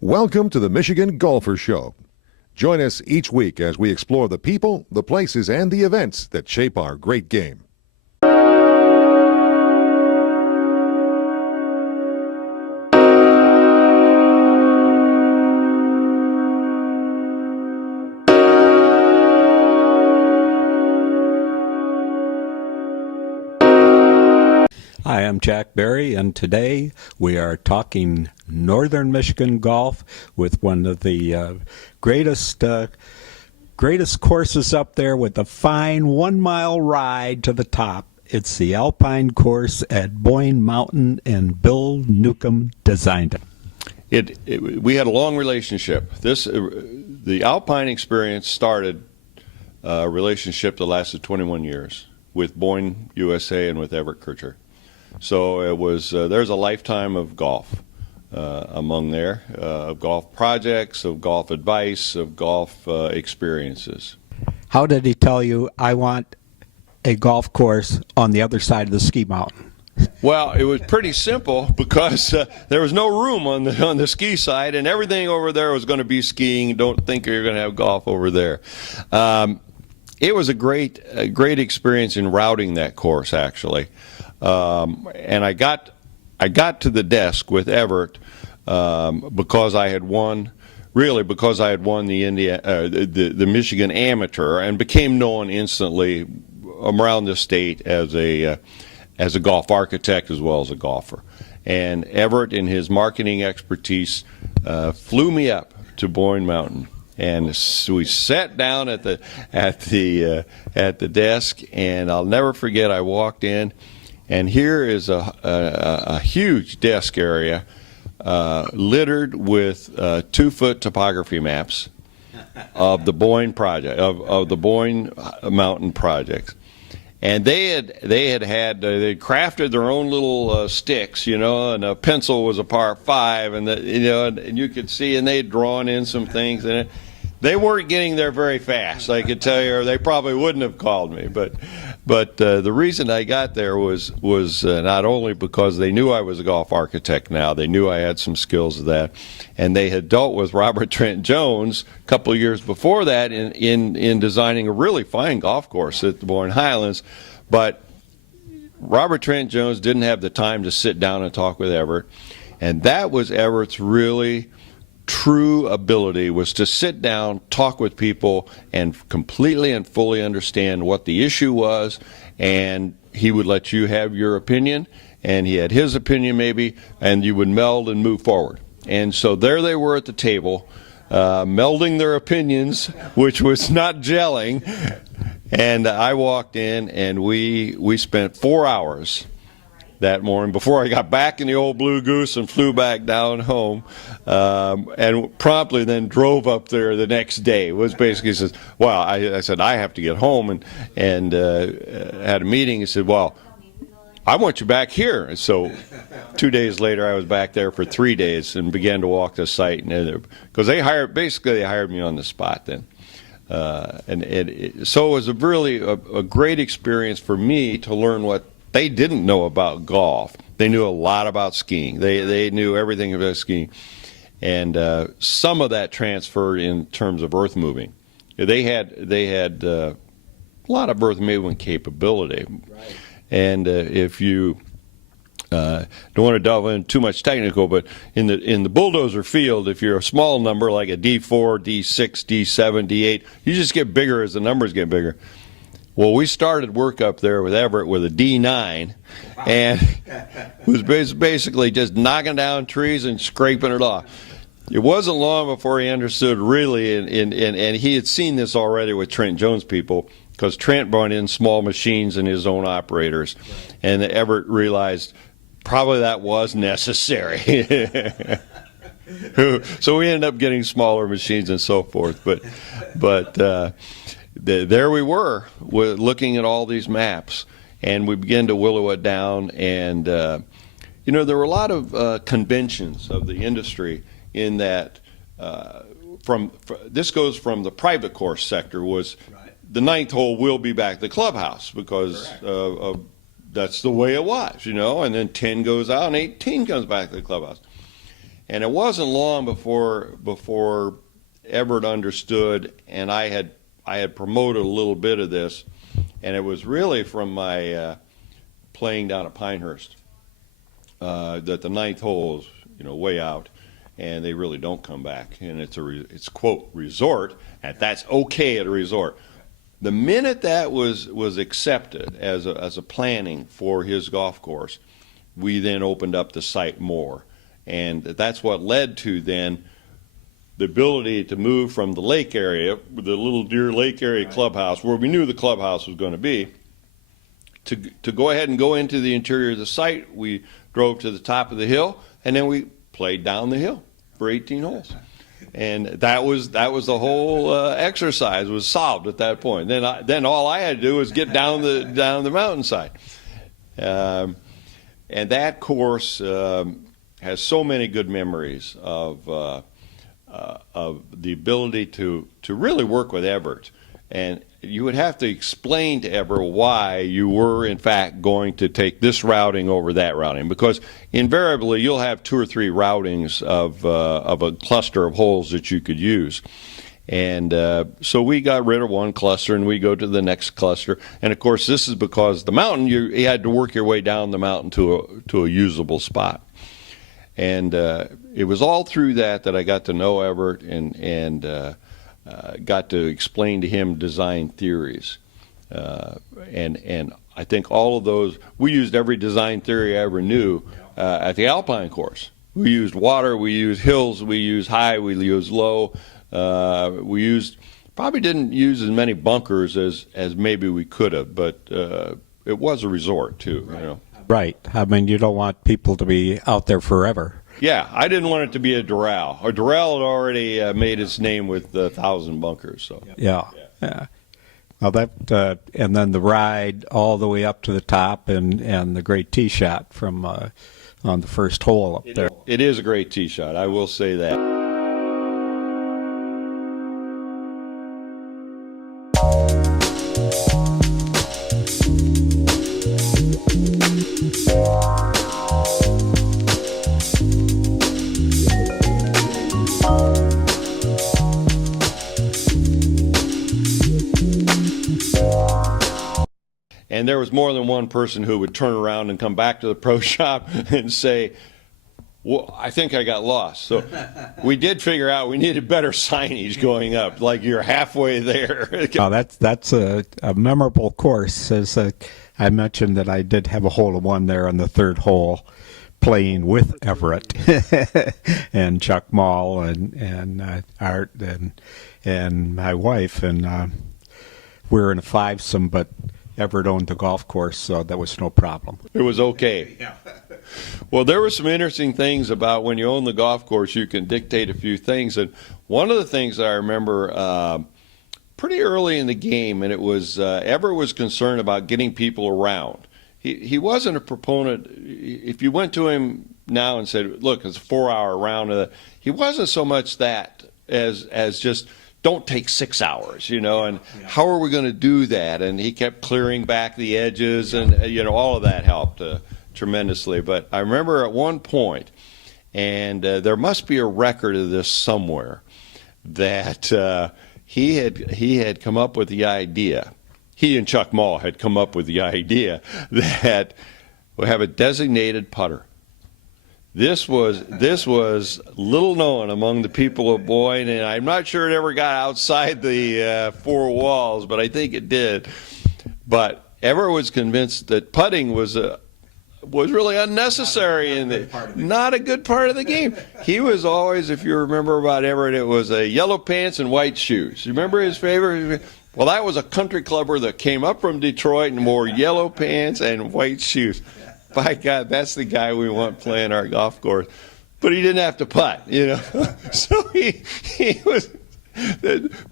Welcome to the Michigan Golfer Show. Join us each week as we explore the people, the places, and the events that shape our great game. Hi, I'm Jack Berry, and today we are talking Northern Michigan golf with one of the greatest courses up there with a fine 1 mile ride to the top. It's the Alpine course at Boyne Mountain, and Bill Newcomb designed it. We had a long relationship. The Alpine experience started a relationship that lasted 21 years with Boyne USA and with Everett Kircher. So it was there's a lifetime of golf among there, of golf projects, of golf advice, of golf experiences. How did he tell you, I want a golf course on the other side of the ski mountain? Well, it was pretty simple because there was no room on the ski side, and everything over there was going to be skiing. Don't think you're going to have golf over there. It was a great experience in routing that course, actually. And I got to the desk with Everett because I had won the Michigan Amateur and became known instantly around the state as a golf architect as well as a golfer. And Everett, in his marketing expertise, flew me up to Boyne Mountain. And so we sat down at the desk, and I'll never forget. I walked in, and here is a huge desk area littered with 2-foot topography maps of the Boyne project, of the Boyne Mountain projects. And they crafted their own little sticks, and a pencil was a par 5, and and you could see, and they had drawn in some things in it. They weren't getting there very fast, I could tell you, or they probably wouldn't have called me. But the reason I got there was not only because they knew I was a golf architect now, they knew I had some skills of that, and they had dealt with Robert Trent Jones a couple of years before that in designing a really fine golf course at the Boyne Highlands. But Robert Trent Jones didn't have the time to sit down and talk with Everett, and that was Everett's really true ability, was to sit down, talk with people, and completely and fully understand what the issue was, and he would let you have your opinion, and he had his opinion maybe, and you would meld and move forward. And so there they were at the table, melding their opinions, which was not gelling, and I walked in, and we spent 4 hours that morning before I got back in the old Blue Goose and flew back down home, and promptly then drove up there the next day. It was basically says, well, I said I have to get home, and had a meeting. He said, well, I want you back here. And so 2 days later, I was back there for 3 days and began to walk the site, and because they hired me on the spot then. So it was a great experience for me to learn what they didn't know about golf. They knew a lot about skiing. They knew everything about skiing. And some of that transferred in terms of earth moving. They had a lot of earth moving capability. Right. And if you don't want to delve into too much technical, but in the bulldozer field, if you're a small number like a D4, D6, D7, D8, you just get bigger as the numbers get bigger. Well, we started work up there with Everett with a D9, and was basically just knocking down trees and scraping it off. It wasn't long before he understood really, and he had seen this already with Trent Jones people, because Trent brought in small machines and his own operators, and Everett realized probably that was necessary. So we ended up getting smaller machines and so forth, but there we were looking at all these maps, and we began to willow it down. And there were a lot of conventions of the industry in that this goes from the private course sector, was right. The 9th hole will be back the clubhouse because that's the way it was, and then 10 goes out and 18 comes back to the clubhouse. And it wasn't long before Everett understood, and I had promoted a little bit of this, and it was really from my playing down at Pinehurst that the ninth hole is way out, and they really don't come back, and it's quote resort, and that's okay at a resort. The minute that was accepted as a planning for his golf course, we then opened up the site more. And that's what led to then the ability to move from the lake area, the Little Deer Lake area clubhouse, where we knew the clubhouse was going to be, to go ahead and go into the interior of the site. We drove to the top of the hill, and then we played down the hill for 18 holes. And that was the whole exercise was solved at that point. Then all I had to do was get down the mountainside. And that course has so many good memories of the ability to really work with Everett. And you would have to explain to Everett why you were, in fact, going to take this routing over that routing, because invariably you'll have 2 or 3 routings of a cluster of holes that you could use. And so we got rid of one cluster and we go to the next cluster. And of course, this is because the mountain, you had to work your way down the mountain to a usable spot. And it was all through that I got to know Everett and got to explain to him design theories. And I think all of those, we used every design theory I ever knew at the Alpine course. We used water, we used hills, we used high, we used low. Probably didn't use as many bunkers as maybe we could have, but it was a resort too. Right. I mean, you don't want people to be out there forever. Yeah, I didn't want it to be a Doral. Or Doral had already made its name with 1,000 bunkers. So yeah. Well, that and then the ride all the way up to the top and the great tee shot from on the first hole up there. It is a great tee shot. I will say that. And there was more than one person who would turn around and come back to the pro shop and say, well, I think I got lost. So we did figure out we needed better signage going up, like you're halfway there. Oh, that's a memorable course. As I mentioned that I did have a hole-in-one there on the third hole, playing with Everett and Chuck Mall and Art and my wife, and we were in a fivesome, but Everett owned the golf course, so that was no problem. It was okay. Yeah. Well, there were some interesting things about when you own the golf course, you can dictate a few things. And one of the things that I remember pretty early in the game, and it was Everett was concerned about getting people around. He wasn't a proponent. If you went to him now and said, look, it's a 4-hour round, he wasn't so much that as just, don't take 6 hours, and how are we going to do that? And he kept clearing back the edges, and all of that helped tremendously. But I remember at one point, and there must be a record of this somewhere, that he had come up with the idea. He and Chuck Mall had come up with the idea that we have a designated putter. This was little known among the people of Boyne, and I'm not sure it ever got outside the 4 walls, but I think it did. But Everett was convinced that putting was really unnecessary and not a good part of the game. He was always, if you remember about Everett, it was a yellow pants and white shoes. You remember his favorite? Well, that was a country clubber that came up from Detroit and wore yellow pants and white shoes. By God, that's the guy we want playing our golf course. But he didn't have to putt, So he was,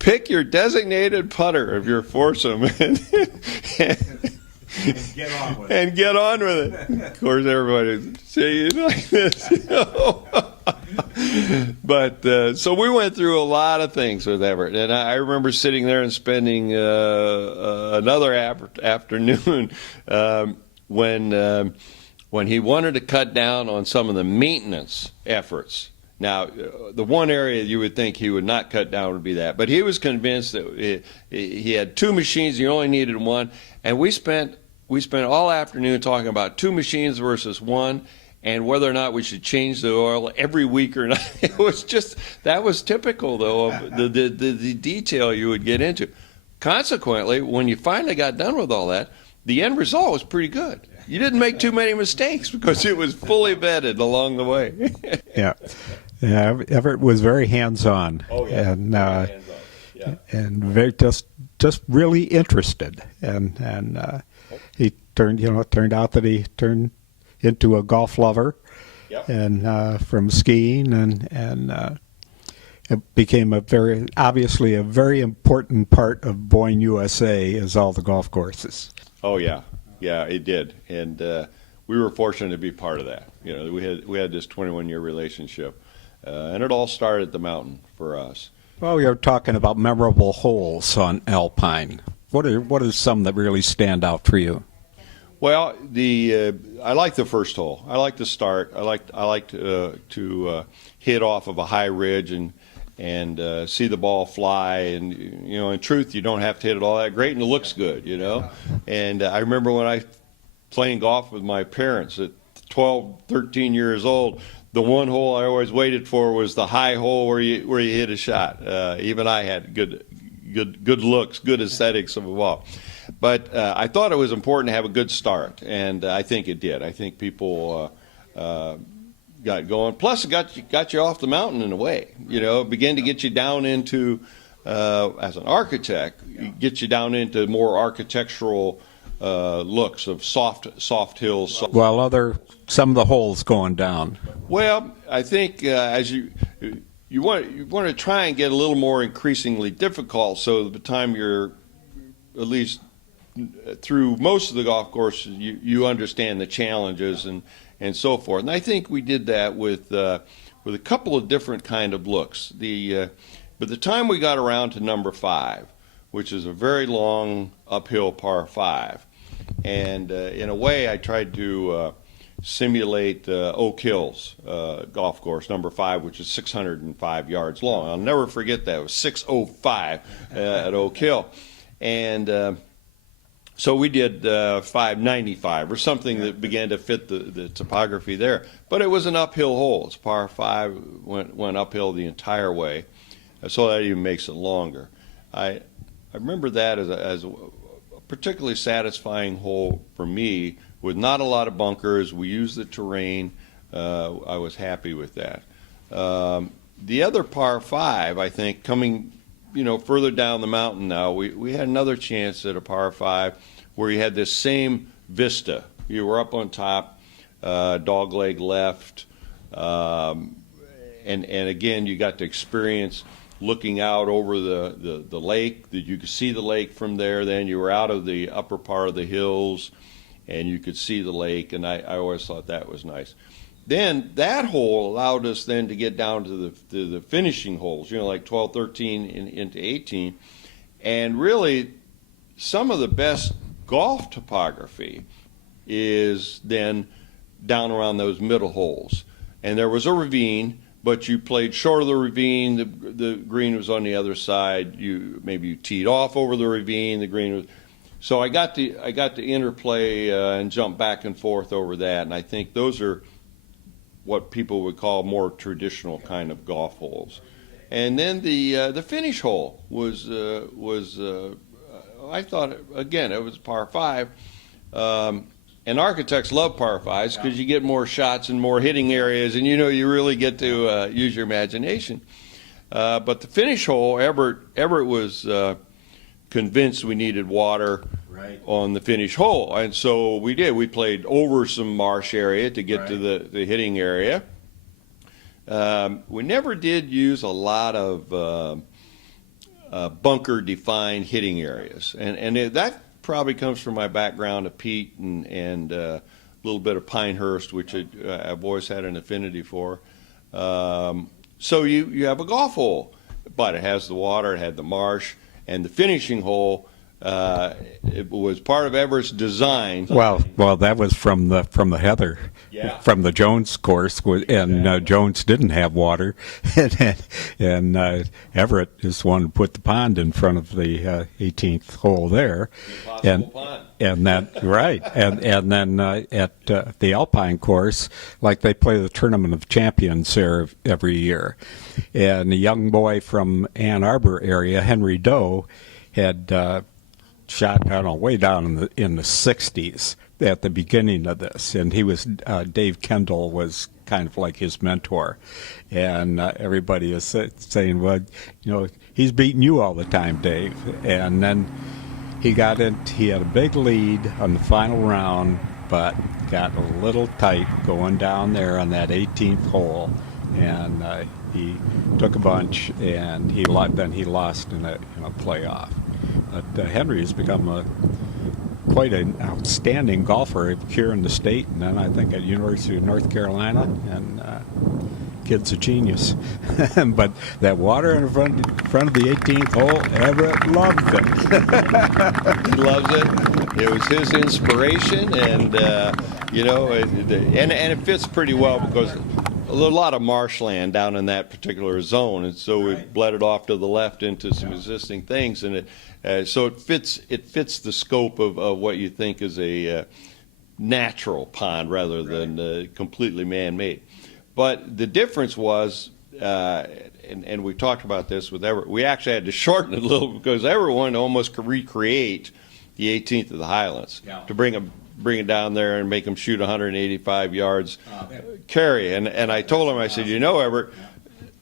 pick your designated putter if you're foursome and get on with it. Of course, everybody would say it like this, But so we went through a lot of things with Everett, and I remember sitting there and spending another afternoon when he wanted to cut down on some of the maintenance efforts Now, the one area you would think he would not cut down would be that, but he was convinced that he had 2 machines, he only needed 1, and we spent all afternoon talking about 2 machines versus 1, and whether or not we should change the oil every week or not. It was just, that was typical, though, of the detail you would get into. Consequently, when you finally got done with all that, the end result was pretty good. You didn't make too many mistakes because it was fully vetted along the way. Yeah. Yeah, Everett was very hands-on. Oh, yeah. And, Hands-on. Yeah. and very just really interested. And he turned out that he turned into a golf lover. Yep. And from skiing, and it became obviously a very important part of Boyne, USA, is all the golf courses. Oh yeah, yeah, it did, and we were fortunate to be part of that. You know, we had this 21-year relationship, and it all started at the mountain for us. Well, we were talking about memorable holes on Alpine. What are some that really stand out for you? Well, I like the first hole. I like the start. I like to hit off of a high ridge and see the ball fly. And you know, in truth, you don't have to hit it all that great, and it looks good. You know, and I remember when I playing golf with my parents at 12, 13 years old. The one hole I always waited for was the high hole where you hit a shot. Even I had good looks, good aesthetics of a ball. But I thought it was important to have a good start, and I think it did. I think people got going. Plus, it got you off the mountain in a way. You know, it began to get you down into, as an architect, get you down into more architectural looks of soft hills. While some of the holes going down. Well, I think as you want to try and get a little more increasingly difficult, so the time you're at least through most of the golf courses, you understand the challenges and so forth. And I think we did that with a couple of different kind of looks. But the time we got around to number 5, which is a very long uphill par 5, and in a way I tried to simulate Oak Hills golf course, number 5, which is 605 yards long. I'll never forget that. It was 605 at Oak Hill. And so we did 595 or something that began to fit the topography there. But it was an uphill hole. It's par 5, went uphill the entire way, so that even makes it longer. I remember that as a particularly satisfying hole for me, with not a lot of bunkers. We used the terrain. I was happy with that. The other par 5, I think, coming further down the mountain now, we had another chance at a par 5 where you had this same vista. You were up on top, dogleg left, and again, you got to experience looking out over the lake, that you could see the lake from there. Then you were out of the upper part of the hills, and you could see the lake, and I always thought that was nice. Then that hole allowed us then to get down to the finishing holes, like 12, 13 into 18. And really, some of the best golf topography is then down around those middle holes. And there was a ravine, but you played short of the ravine. The green was on the other side. Maybe you teed off over the ravine. The green was. So I got to interplay and jump back and forth over that. And I think those are what people would call more traditional kind of golf holes. And then the finish hole was I thought, again, it was par 5. And architects love par 5s because you get more shots and more hitting areas, and you really get to use your imagination. But the finish hole, Everett was convinced we needed water on the finish hole, and so we did. We played over some marsh area to get to the hitting area. We never did use a lot of bunker-defined hitting areas, and that probably comes from my background of peat and a little bit of Pinehurst, which I've always had an affinity for. So you have a golf hole, but it has the water, it had the marsh, and the finishing hole it was part of Everett's design. Well, that was from the Heather, from the Jones course, and Jones didn't have water, and Everett is the one who put the pond in front of the 18th hole there, and pond. and that right, and then at the Alpine course, like they play the Tournament of Champions there every year, and a young boy from Ann Arbor area, Henry Doe, had shot, I don't know, way down in the 60s at the beginning of this, and he was Dave Kendall was kind of like his mentor, and everybody is saying, well, he's beating you all the time, Dave. And then he got in, he had a big lead on the final round, but got a little tight going down there on that 18th hole, and he took a bunch, and then he lost in a playoff. But Henry has become quite an outstanding golfer here in the state, and then I think at University of North Carolina, and kid's a genius. But that water in front of the 18th hole, Everett loves it. He loves it. It was his inspiration, and and it fits pretty well because a lot of marshland down in that particular zone, and so we bled it off to the left into some existing things, and so it fits the scope of what you think is a natural pond rather than completely man-made. But the difference was, and we talked about this with Everett, we actually had to shorten it a little because Everett wanted to almost recreate the 18th of the Highlands to bring it down there and make them shoot 185 yards carry. And I told him, I said, Everett,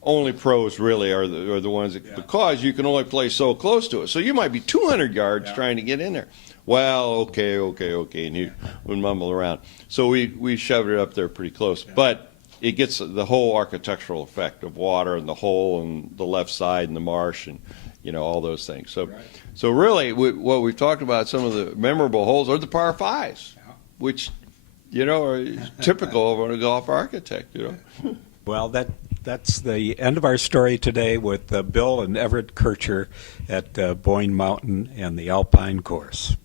only pros really are the ones that, because you can only play so close to it. So you might be 200 yards trying to get in there. Well, okay, and he would mumble around. So we shoved it up there pretty close. But it gets the whole architectural effect of water and the hole and the left side and the marsh and all those things. So really, what we've talked about, some of the memorable holes are the par fives, which are typical of a golf architect. Well, that's the end of our story today with Bill and Everett Kircher at Boyne Mountain and the Alpine course.